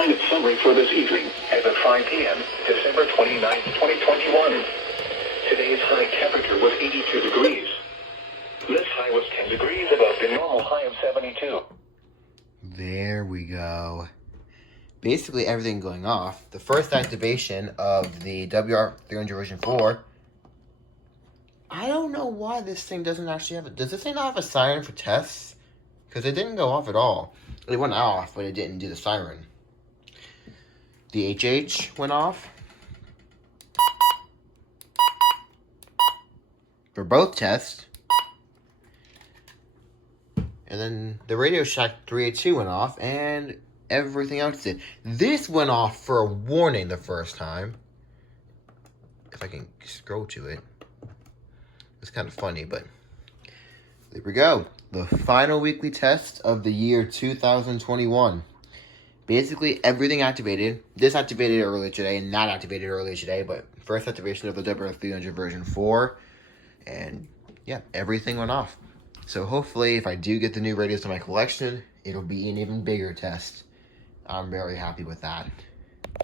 climate summary for this evening as of 5 p.m., December 29th, 2021. Today's high temperature was 82 degrees. This high was 10 degrees above the normal high of 72. There we go. Basically everything going off. The first activation of the WR300 version 4. I don't know why this thing doesn't actually have does this thing not have a siren for tests? Because it didn't go off at all. It went off, but it didn't do the siren. The HH went off. For both tests. And then the Radio Shack 382 went off, and everything else did. This went off for a warning the first time. If I can scroll to it. It's kind of funny, but there we go. The final weekly test of the year 2021. Basically, everything activated. This activated earlier today, and not activated earlier today, but first activation of the WR300 version 4. And yeah, everything went off. So hopefully, if I do get the new radios to my collection, it'll be an even bigger test. I'm very happy with that.